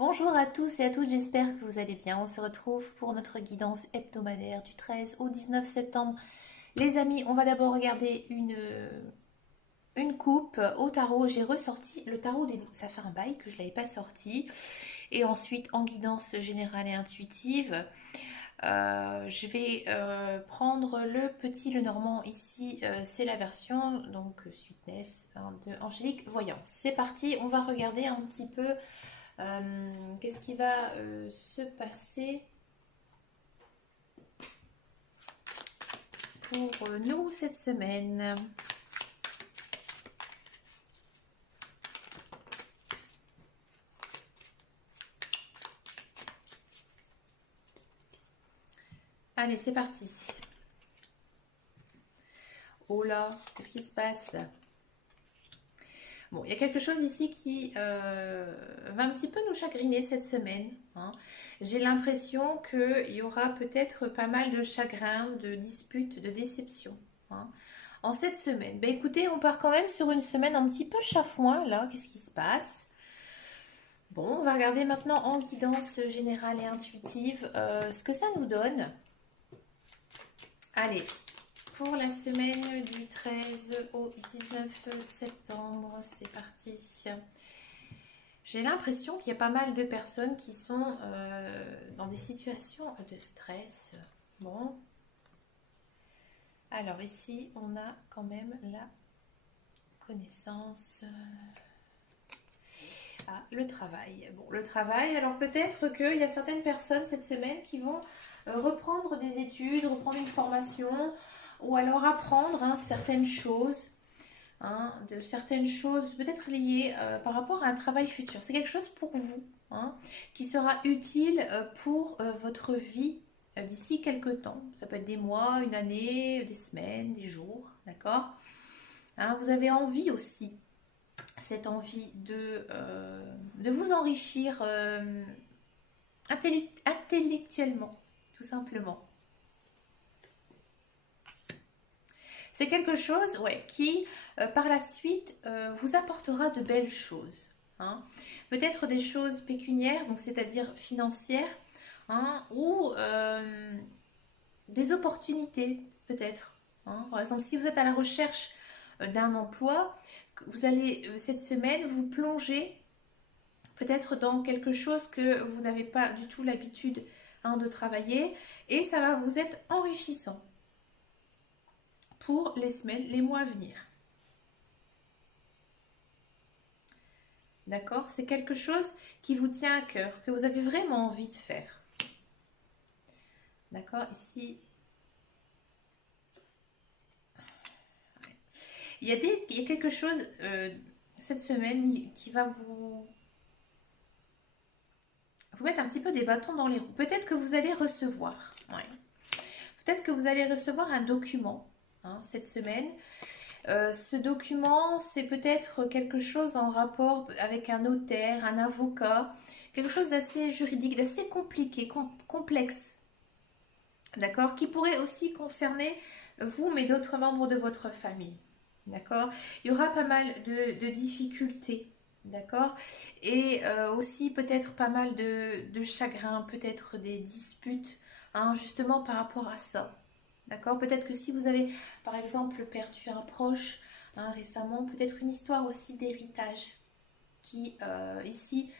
Bonjour à tous et à toutes, j'espère que vous allez bien. On se retrouve pour notre guidance hebdomadaire du 13 au 19 septembre. Les amis, on va d'abord regarder une coupe au tarot. J'ai ressorti le tarot des loups. Ça fait un bail que je ne l'avais pas sorti. Et ensuite, en guidance générale et intuitive, je vais prendre le petit Lenormand. Ici, c'est la version donc Sweetness hein, de Angélique Voyance. C'est parti, on va regarder un petit peu qu'est-ce qui va se passer pour nous cette semaine. Allez, c'est parti. Oh là, qu'est-ce qui se passe? Bon, il y a quelque chose ici qui va un petit peu nous chagriner cette semaine, hein. J'ai l'impression qu'il y aura peut-être pas mal de chagrin, de disputes, de déceptions, hein, en cette semaine. Ben écoutez, on part quand même sur une semaine un petit peu chafouin, là. Qu'est-ce qui se passe? Bon, on va regarder maintenant en guidance générale et intuitive ce que ça nous donne. Allez, pour la semaine du 13 au 19 septembre, c'est parti. J'ai l'impression qu'il y a pas mal de personnes qui sont dans des situations de stress. Bon, alors ici, on a quand même la connaissance. Ah, le travail. Bon, le travail, alors peut-être qu'il y a certaines personnes cette semaine qui vont reprendre des études, reprendre une formation, ou alors apprendre hein, certaines choses, hein, de certaines choses peut-être liées par rapport à un travail futur. C'est quelque chose pour vous, hein, qui sera utile pour votre vie d'ici quelques temps. Ça peut être des mois, une année, des semaines, des jours, d'accord? Hein, vous avez envie aussi cette envie de vous enrichir intellectuellement, tout simplement. C'est quelque chose ouais, qui, par la suite, vous apportera de belles choses, hein. Peut-être des choses pécuniaires, donc c'est-à-dire financières, hein, ou des opportunités, peut-être, hein. Par exemple, si vous êtes à la recherche d'un emploi, vous allez cette semaine vous plonger peut-être dans quelque chose que vous n'avez pas du tout l'habitude hein, de travailler et ça va vous être enrichissant pour les semaines, les mois à venir. D'accord? C'est quelque chose qui vous tient à cœur, que vous avez vraiment envie de faire. D'accord? Ici, il y a quelque chose cette semaine qui va vous mettre un petit peu des bâtons dans les roues. Peut-être que vous allez recevoir, ouais. Peut-être que vous allez recevoir un document hein, cette semaine. Ce document, c'est peut-être quelque chose en rapport avec un notaire, un avocat, quelque chose d'assez juridique, d'assez compliqué, complexe, d'accord, qui pourrait aussi concerner vous, mais d'autres membres de votre famille, d'accord. Il y aura pas mal de difficultés, d'accord, et aussi peut-être pas mal de chagrin, peut-être des disputes, hein, justement par rapport à ça. D'accord? Peut-être que si vous avez, par exemple, perdu un proche hein, récemment, peut-être une histoire aussi d'héritage qui, ici,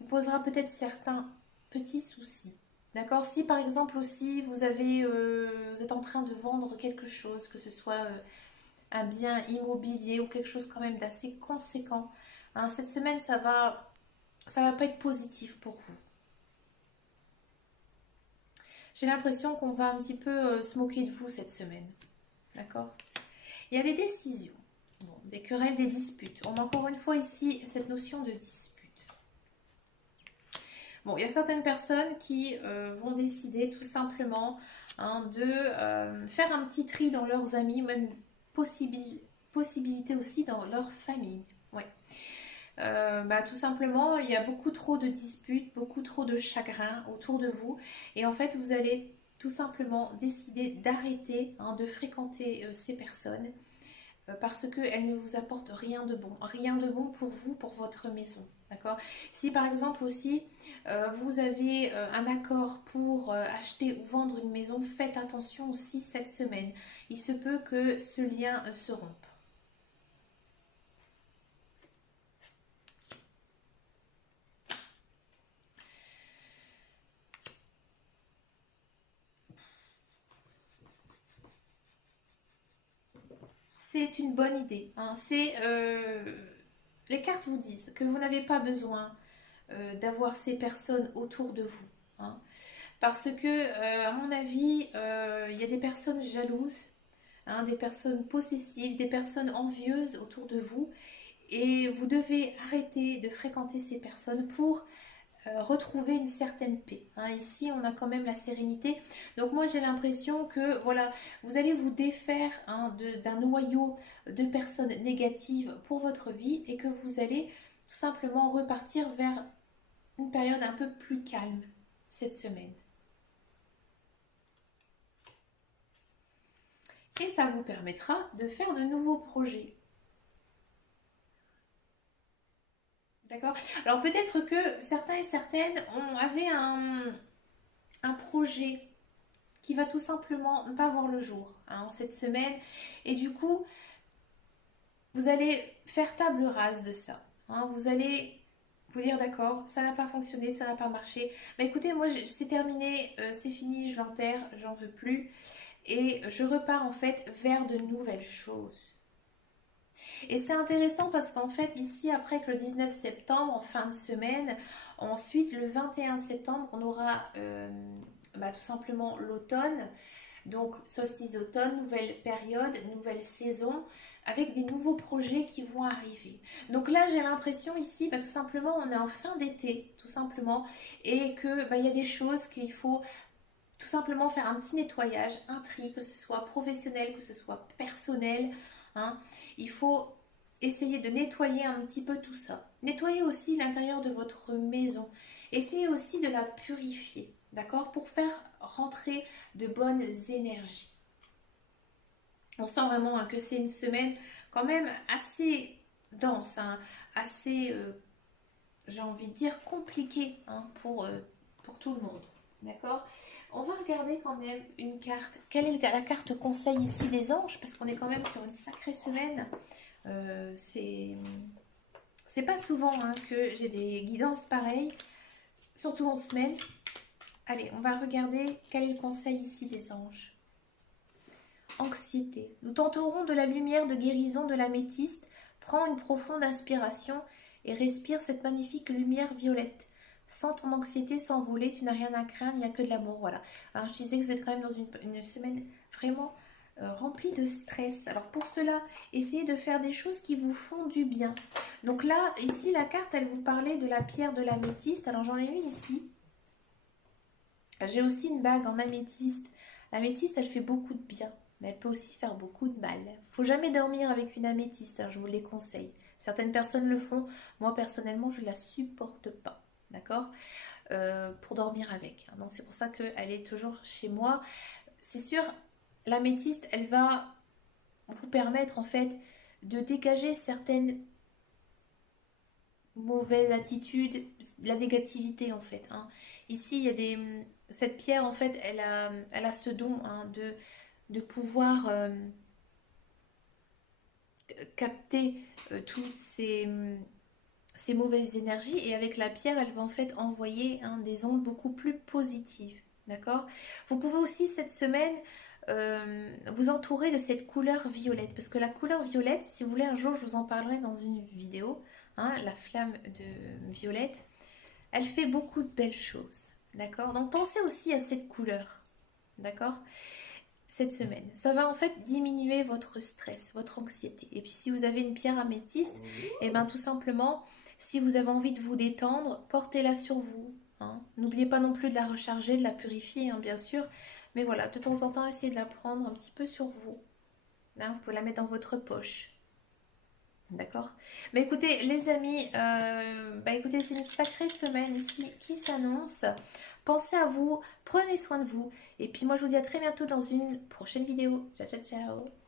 vous posera peut-être certains petits soucis. D'accord? Si, par exemple, aussi, vous êtes en train de vendre quelque chose, que ce soit un bien immobilier ou quelque chose quand même d'assez conséquent, hein, cette semaine, ça va pas être positif pour vous. J'ai l'impression qu'on va un petit peu se moquer de vous cette semaine. D'accord? Il y a des décisions, bon, des querelles, des disputes. On a encore une fois ici cette notion de dispute. Bon, il y a certaines personnes qui vont décider tout simplement hein, de faire un petit tri dans leurs amis, même possibilité aussi dans leur famille. Ouais. Bah, tout simplement, il y a beaucoup trop de disputes, beaucoup trop de chagrin autour de vous. Et en fait, vous allez tout simplement décider d'arrêter hein, de fréquenter ces personnes parce qu'elle ne vous apporte rien de bon pour vous, pour votre maison. D'accord? Si par exemple aussi vous avez un accord pour acheter ou vendre une maison, faites attention aussi cette semaine. Il se peut que ce lien se rompe. C'est une bonne idée, hein. Les cartes vous disent que vous n'avez pas besoin d'avoir ces personnes autour de vous, hein. Parce que, à mon avis, il y a des personnes jalouses, hein, des personnes possessives, des personnes envieuses autour de vous. Et vous devez arrêter de fréquenter ces personnes pour retrouver une certaine paix, hein. Ici, on a quand même la sérénité. Donc moi, j'ai l'impression que voilà, vous allez vous défaire, hein, d'un noyau de personnes négatives pour votre vie et que vous allez tout simplement repartir vers une période un peu plus calme cette semaine. Et ça vous permettra de faire de nouveaux projets. D'accord? Alors peut-être que certains et certaines avaient un projet qui va tout simplement ne pas voir le jour, hein, cette semaine. Et du coup, vous allez faire table rase de ça, hein. Vous allez vous dire d'accord, ça n'a pas fonctionné, ça n'a pas marché. Mais écoutez, moi c'est terminé, c'est fini, je l'enterre, j'en veux plus. Et je repars en fait vers de nouvelles choses. Et c'est intéressant parce qu'en fait, ici, après que le 19 septembre, en fin de semaine, ensuite le 21 septembre, on aura tout simplement l'automne. Donc, solstice d'automne, nouvelle période, nouvelle saison, avec des nouveaux projets qui vont arriver. Donc là, j'ai l'impression ici, tout simplement, on est en fin d'été, tout simplement, et que il y a des choses qu'il faut tout simplement faire un petit nettoyage, un tri, que ce soit professionnel, que ce soit personnel, hein. Il faut essayer de nettoyer un petit peu tout ça. Nettoyer aussi l'intérieur de votre maison. Essayez aussi de la purifier, d'accord, pour faire rentrer de bonnes énergies. On sent vraiment, hein, que c'est une semaine quand même assez dense, hein, assez, j'ai envie de dire, compliquée, hein, pour tout le monde. D'accord? On va regarder quand même une carte. Quelle est la carte conseil ici des anges? Parce qu'on est quand même sur une sacrée semaine. C'est pas souvent, hein, que j'ai des guidances pareilles, surtout en semaine. Allez, on va regarder quel est le conseil ici des anges. Anxiété. Nous tenterons de la lumière de guérison de l'améthyste. Prends une profonde inspiration et respire cette magnifique lumière violette. Sens ton anxiété s'envoler, tu n'as rien à craindre, il n'y a que de l'amour. Voilà. Alors je disais que vous êtes quand même dans une semaine vraiment remplie de stress. Alors pour cela, essayez de faire des choses qui vous font du bien. Donc là, ici, la carte, elle vous parlait de la pierre de l'améthyste. Alors j'en ai une ici. J'ai aussi une bague en améthyste. L'améthyste, elle fait beaucoup de bien, mais elle peut aussi faire beaucoup de mal. Faut jamais dormir avec une améthyste, hein, je vous les conseille. Certaines personnes le font. Moi, personnellement, je ne la supporte pas. D'accord? Pour dormir avec, hein. Donc c'est pour ça qu'elle est toujours chez moi. C'est sûr, l'améthyste, elle va vous permettre en fait de dégager certaines mauvaises attitudes, la négativité en fait, hein. Ici, il y a cette pierre en fait, elle a ce don, hein, de pouvoir capter toutes ces mauvaises énergies, et avec la pierre, elle va en fait envoyer, hein, des ondes beaucoup plus positives. D'accord? Vous pouvez aussi cette semaine vous entourer de cette couleur violette, parce que la couleur violette, si vous voulez, un jour je vous en parlerai dans une vidéo, hein, la flamme de violette, elle fait beaucoup de belles choses. D'accord? Donc pensez aussi à cette couleur. D'accord? Cette semaine, ça va en fait diminuer votre stress, votre anxiété. Et puis si vous avez une pierre améthyste, et bien tout simplement, si vous avez envie de vous détendre, portez-la sur vous, hein. N'oubliez pas non plus de la recharger, de la purifier, hein, bien sûr. Mais voilà, de temps en temps, essayez de la prendre un petit peu sur vous, hein. Vous pouvez la mettre dans votre poche. D'accord? Mais écoutez, les amis, écoutez, c'est une sacrée semaine ici qui s'annonce. Pensez à vous, prenez soin de vous. Et puis moi, je vous dis à très bientôt dans une prochaine vidéo. Ciao, ciao, ciao!